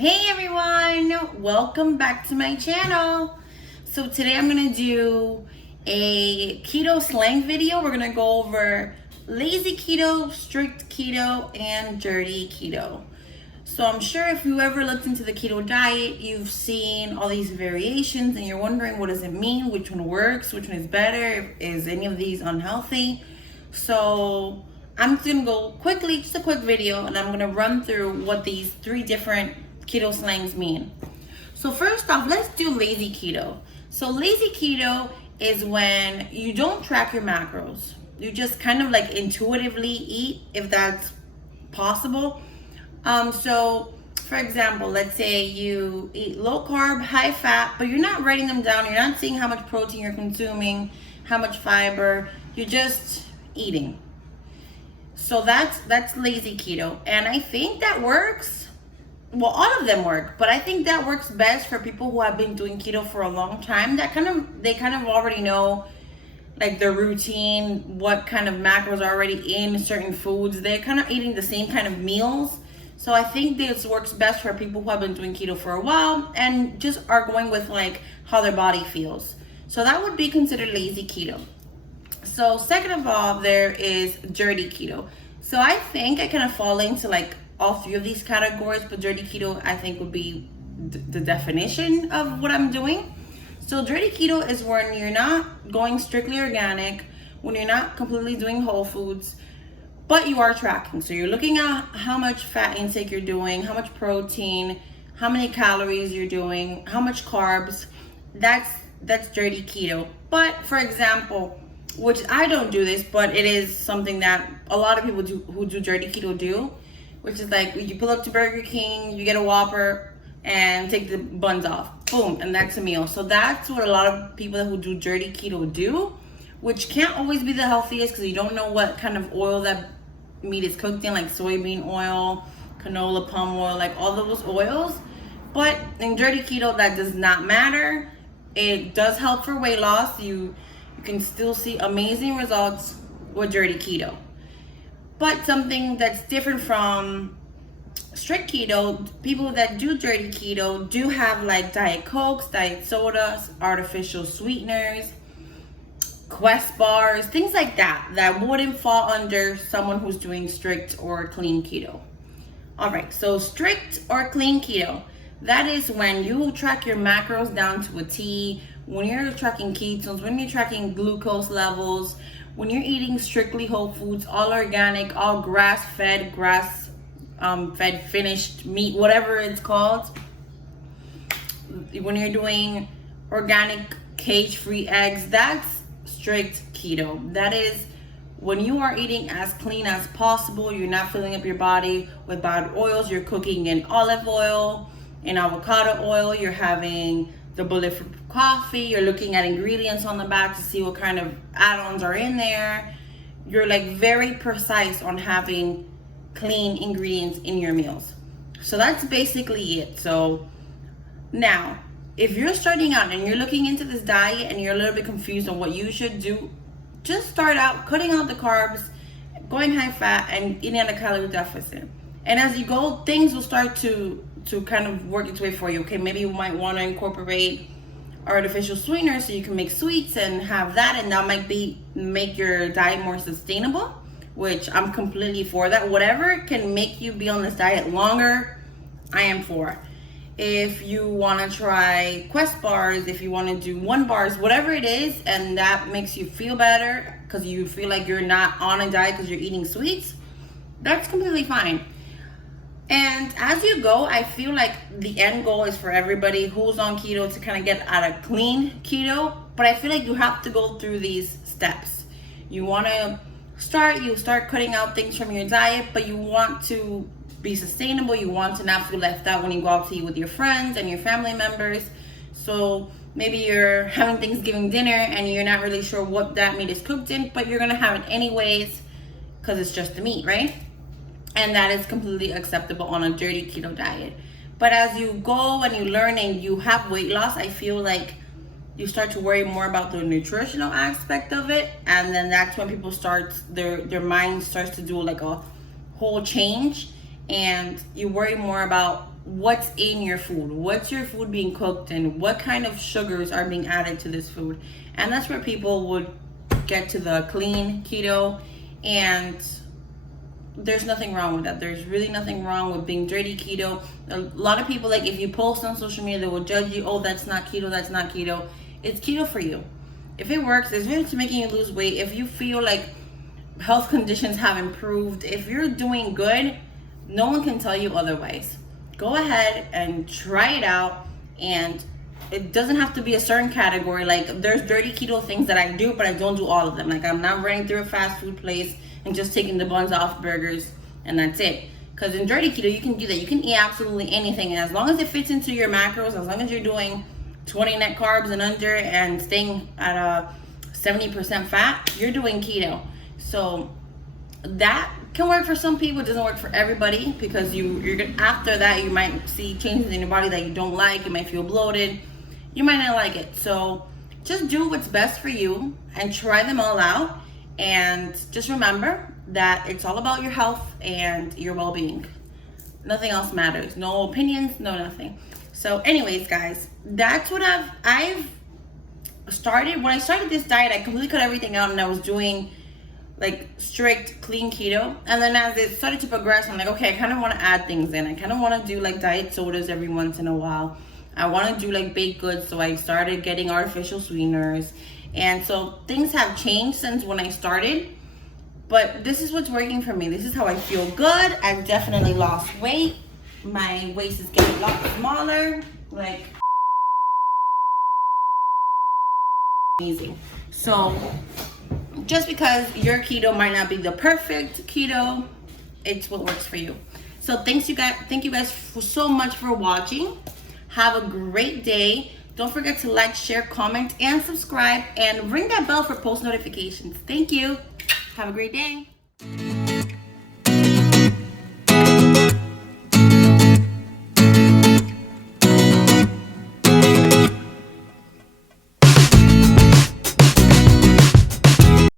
Hey everyone, welcome back to my channel. So today I'm gonna do a keto slang video. We're gonna go over lazy keto, strict keto, and dirty keto. So I'm sure if you ever looked into the keto diet, you've seen all these variations and you're wondering what does it mean, which one works, which one is better, is any of these unhealthy? So I'm just gonna go quickly, just a quick video, and I'm gonna run through what these three different keto slangs mean. So first off, let's do lazy keto. So lazy keto is when you don't track your macros. You just kind of like intuitively eat, if that's possible. So for example, let's say you eat low carb, high fat, but you're not writing them down. You're not seeing how much protein you're consuming, how much fiber. You're just eating. So that's lazy keto, and I think that works. Well, all of them work, but I think that works best for people who have been doing keto for a long time. They kind of already know like their routine, what kind of macros are already in certain foods. They're kind of eating the same kind of meals. So I think this works best for people who have been doing keto for a while and just are going with like how their body feels. So that would be considered lazy keto. So second of all, there is dirty keto. So I think I kind of fall into like all three of these categories, but dirty keto I think would be the definition of what I'm doing. So dirty keto is when you're not going strictly organic, when you're not completely doing whole foods, but you are tracking. So you're looking at how much fat intake you're doing, how much protein, how many calories you're doing, how much carbs. That's dirty keto. But for example, which I don't do this, but it is something that a lot of people who do dirty keto do, which is like you pull up to Burger King, you get a Whopper and take the buns off, boom, and that's a meal. So that's what a lot of people who do dirty keto do, which can't always be the healthiest because you don't know what kind of oil that meat is cooked in, like soybean oil, canola, palm oil, like all those oils. But in dirty keto, that does not matter. It does help for weight loss. You can still see amazing results with dirty keto. But something that's different from strict keto, people that do dirty keto do have like Diet Cokes, Diet Sodas, artificial sweeteners, Quest bars, things like that wouldn't fall under someone who's doing strict or clean keto. All right, so strict or clean keto, that is when you track your macros down to a T, when you're tracking ketones, when you're tracking glucose levels, when you're eating strictly whole foods, all organic, all grass-fed, fed finished meat, whatever it's called. When you're doing organic cage-free eggs, that's strict keto. That is when you are eating as clean as possible. You're not filling up your body with bad oils. You're cooking in olive oil, in avocado oil. You're having the bulletproof coffee. You're looking at ingredients on the back to see what kind of add-ons are in there. You're like very precise on having clean ingredients in your meals. So that's basically it. So now, if you're starting out and you're looking into this diet and you're a little bit confused on what you should do, just start out cutting out the carbs, going high fat, and eating at a calorie deficit. And as you go, things will start to kind of work its way for you. Okay, maybe you might want to incorporate artificial sweeteners so you can make sweets and have that, and that might make your diet more sustainable, which I'm completely for that. Whatever can make you be on this diet longer, I am for. If you want to try Quest bars, if you want to do 1 bars, whatever it is, and that makes you feel better because you feel like you're not on a diet because you're eating sweets, that's completely fine. And as you go, I feel like the end goal is for everybody who's on keto to kind of get out of clean keto, but I feel like you have to go through these steps. You want to start cutting out things from your diet, but you want to be sustainable. You want to not feel left out when you go out to eat with your friends and your family members. So maybe you're having Thanksgiving dinner and you're not really sure what that meat is cooked in, but you're gonna have it anyways because it's just the meat, right? And that is completely acceptable on a dirty keto diet. But as you go and you learn and you have weight loss, I feel like you start to worry more about the nutritional aspect of it, and then that's when people their mind starts to do like a whole change, and you worry more about what's in your food. What's your food being cooked in? What kind of sugars are being added to this food? And that's where people would get to the clean keto, and there's nothing wrong with that. There's really nothing wrong with being dirty keto. A lot of people, like, if you post on social media, they will judge you. Oh, that's not keto, that's not keto. It's keto for you. If it works, it's really to making you lose weight. If you feel like health conditions have improved, if you're doing good, no one can tell you otherwise. Go ahead and try it out, and it doesn't have to be a certain category. Like, there's dirty keto things that I do, but I don't do all of them. Like, I'm not running through a fast food place and just taking the buns off burgers and that's it. Because in dirty keto, you can do that. You can eat absolutely anything, and as long as it fits into your macros, as long as you're doing 20 net carbs and under and staying at a 70% fat, you're doing keto. So that can work for some people. It doesn't work for everybody, because you're gonna, after that, you might see changes in your body that you don't like. You might feel bloated. You might not like it. So just do what's best for you and try them all out. And just remember that it's all about your health and your well-being. Nothing else matters. No opinions, no nothing. So anyways, guys, that's what I've started. When I started this diet, I completely cut everything out, and I was doing like strict clean keto. And then as it started to progress, I'm like, okay, I kind of want to add things in. I kind of want to do like diet sodas every once in a while. I want to do like baked goods, so I started getting artificial sweeteners. And so things have changed since when I started, but this is what's working for me. This is how I feel good. I've definitely lost weight. My waist is getting a lot smaller, like amazing. So just because your keto might not be the perfect keto, it's what works for you. So thank you guys so much for watching. Have a great day. Don't forget to like, share, comment, and subscribe, and ring that bell for post notifications. Thank you. Have a great day.